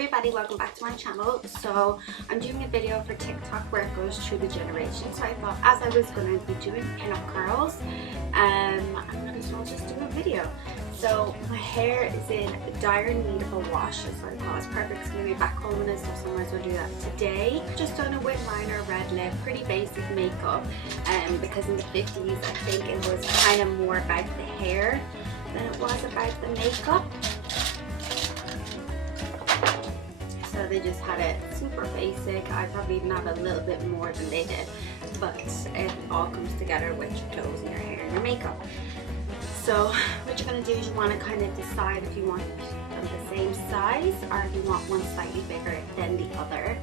everybody, welcome back to my channel. So I'm doing a video for TikTok where it goes through the generations. So I thought as I was going to be doing pin-up curls, I might as well just do a video. So my hair is in dire need of a wash, is what I call it. It's perfect. It's going to be back home and stuff, so I might as well do that today. Just done a wing liner, red lip, pretty basic makeup, because in the 50s I think it was kind of more about the hair than it was about the makeup. So they just had it super basic. I probably even have a little bit more than they did, but it all comes together with your clothes and your hair and your makeup. So what you're going to do is you want to kind of decide if you want them the same size or if you want one slightly bigger than the other.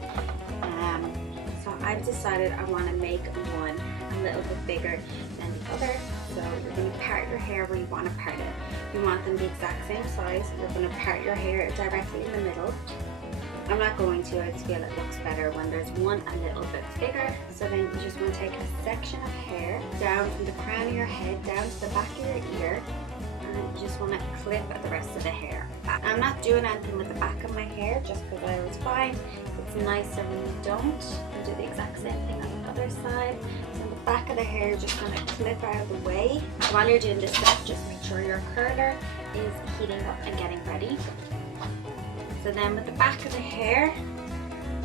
So I've decided I want to make one a little bit bigger than the other. So you're going to part your hair where you want to part it. If you want them the exact same size, you're going to part your hair directly in the middle. I'm not going to, I just feel it looks better when there's one a little bit bigger. So then you just want to take a section of hair down from the crown of your head down to the back of your ear, and you just want to clip the rest of the hair back. I'm not doing anything with the back of my hair just because I was fine. It's nicer when you don't. You do the exact same thing on the other side. So the back of the hair you're just going to clip out of the way. While you're doing this step, just make sure your curler is heating up and getting ready. So then with the back of the hair,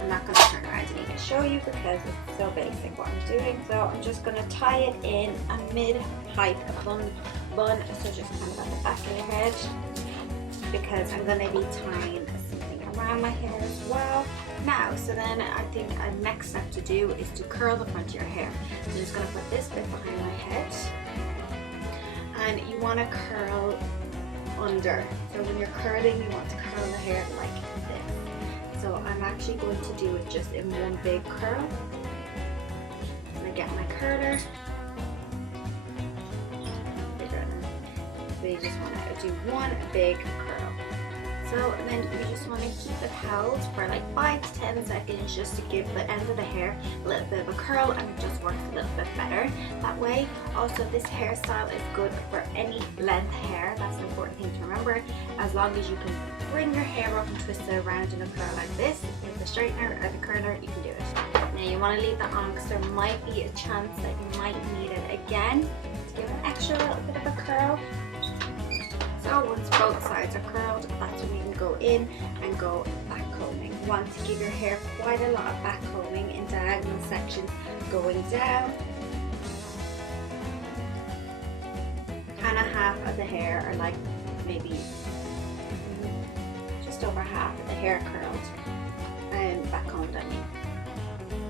I'm not going to turn around and even show you because it's so basic what I'm doing. So I'm just going to tie it in a mid-height bun, so just kind of at the back of your head, because I'm going to be tying something around my hair as well. Now, so then I think a next step to do is to curl the front of your hair. So I'm just going to put this bit behind my head, and you want to curl under. So when you're curling, you want to curl the hair like this. So I'm actually going to do it just in one big curl. And I get my curler. Bigger. So you just want to do one big curl. So then you just want to keep it held for like 5 to 10 seconds just to give the end of the hair a little bit of a curl, and it just works a little bit better that way. Also, this hairstyle is good for any length hair. That's an important thing to remember. As long as you can bring your hair up and twist it around in a curl like this with the straightener or the curler, you can do it. Now you want to leave that on because there might be a chance that you might need it again to give an extra little bit of a curl. So once both sides are curled, that's when you can go in and go back combing. You want to give your hair quite a lot of back combing in diagonal sections going down. Kind of half of the hair, or like maybe just over half of the hair curled and back combed, I mean.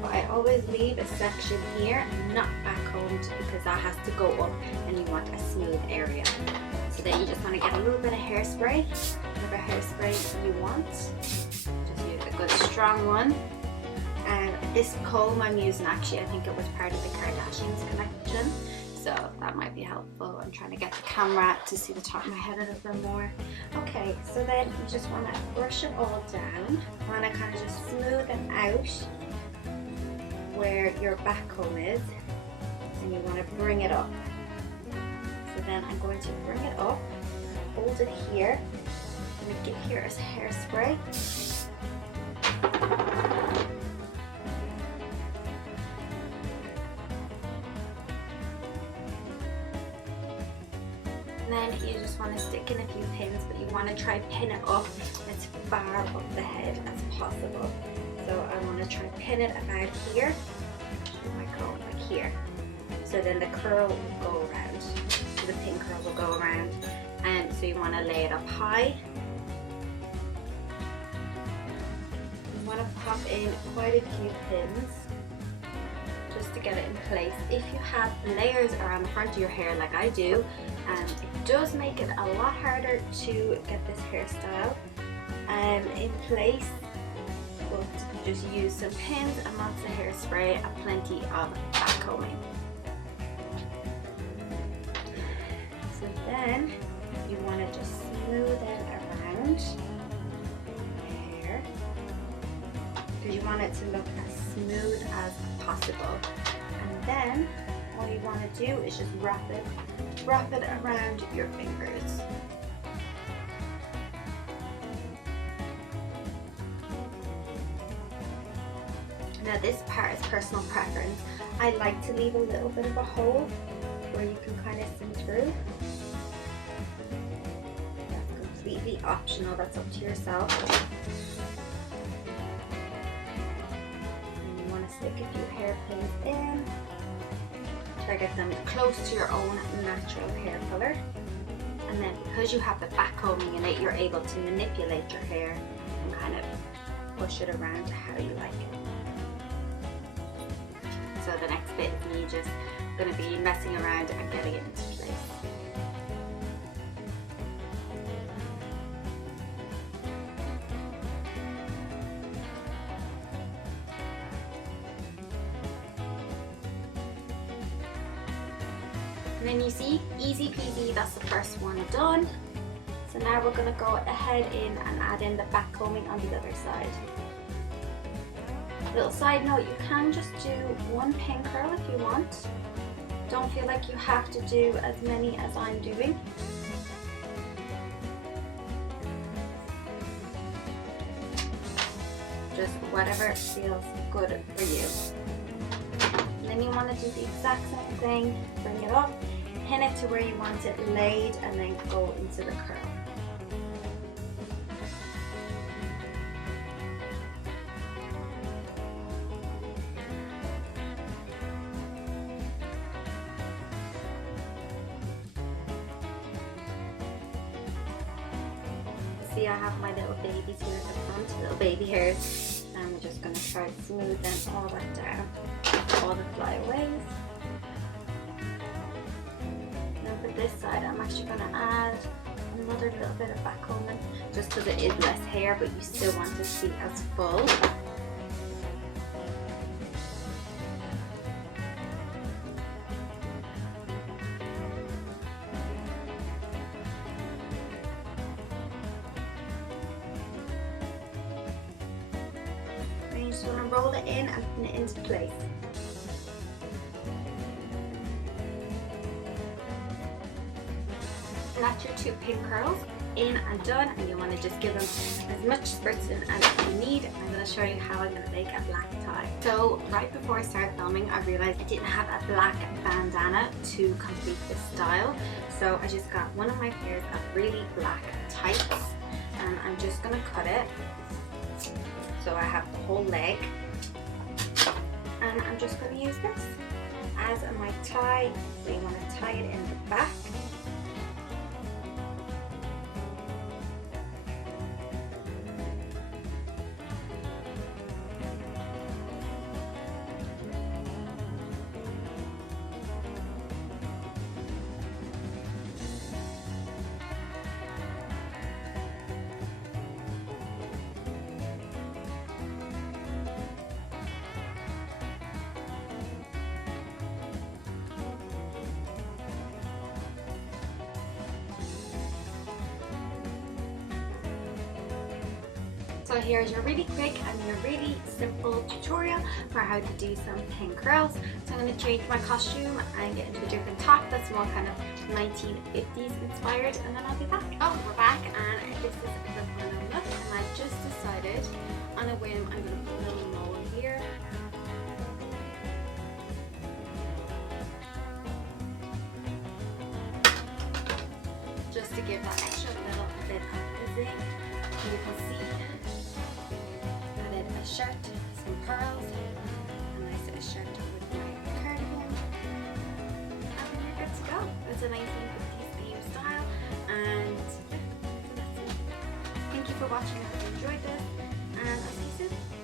But I always leave a section here not back combed because that has to go up and you want a smooth area. So then you just want to get a little bit of hairspray, whatever hairspray you want. Just use a good strong one. And this comb I'm using, actually I think it was part of the Kardashians collection, so that might be helpful. I'm trying to get the camera to see the top of my head a little bit more. Okay, so then you just want to brush it all down. You want to kind of just smooth it out where your back comb is, and you want to bring it up. So then I'm going to bring it up, hold it here, I'm going to give here as hairspray. And then you just want to stick in a few pins, but you want to try pin it up as far up the head as possible. So I want to try pin it about here, my comb like here. So then the curl will go around. So the pin curl will go around. And so you want to lay it up high. You want to pop in quite a few pins just to get it in place. If you have layers around the front of your hair like I do, it does make it a lot harder to get this hairstyle in place. But just use some pins and lots of hairspray and plenty of back combing. So then you want to just smooth it around the hair because you want it to look as smooth as possible. And then all you want to do is just wrap it around your fingers. Now this part is personal preference. I like to leave a little bit of a hole where you can kind of see through. That's completely optional, that's up to yourself. And you want to stick a few hairpins in. Try to get them close to your own natural hair color. And then because you have the back combing in it, you're able to manipulate your hair and kind of push it around to how you like it. So the next bit is me just going to be messing around and getting it into place. And then you see, easy peasy, that's the first one done. So now we're going to go ahead in and add in the back combing on the other side. Little side note, you can just do one pin curl if you want. Don't feel like you have to do as many as I'm doing. Just whatever feels good for you. And then you want to do the exact same thing, bring it up, pin it to where you want it laid, and then go into the curl. See, I have my little babies here at the front, little baby hairs, and we're just going to try to smooth them all that down, all the flyaways. Now for this side, I'm actually going to add another little bit of back combing, just because it is less hair, but you still want it to be as full. You just want to roll it in and pin it into place. And that's your 2 pin curls in and done, and you want to just give them as much spritz in as you need. I'm going to show you how I'm going to make a black tie. So right before I started filming, I realized I didn't have a black bandana to complete this style, so I just got one of my pairs of really black tights, and I'm just going to cut it. So I have the whole leg, and I'm just going to use this as my tie. So you want to tie it in the back. So here's your really quick and your really simple tutorial for how to do some pin curls. So I'm going to change my costume and get into a different top that's more kind of 1950s inspired, and then I'll be back. Oh, we're back, and this is the final look, and I just decided on a whim I'm going to put a little mole here. Just to give that extra little bit of zing. You can see added a shirt, some pearls, a nice shirt with my cardigan, and you're good to go. It's a 1950s theme style, and so that's it. Thank you for watching. I hope you enjoyed this, and I'll see you soon.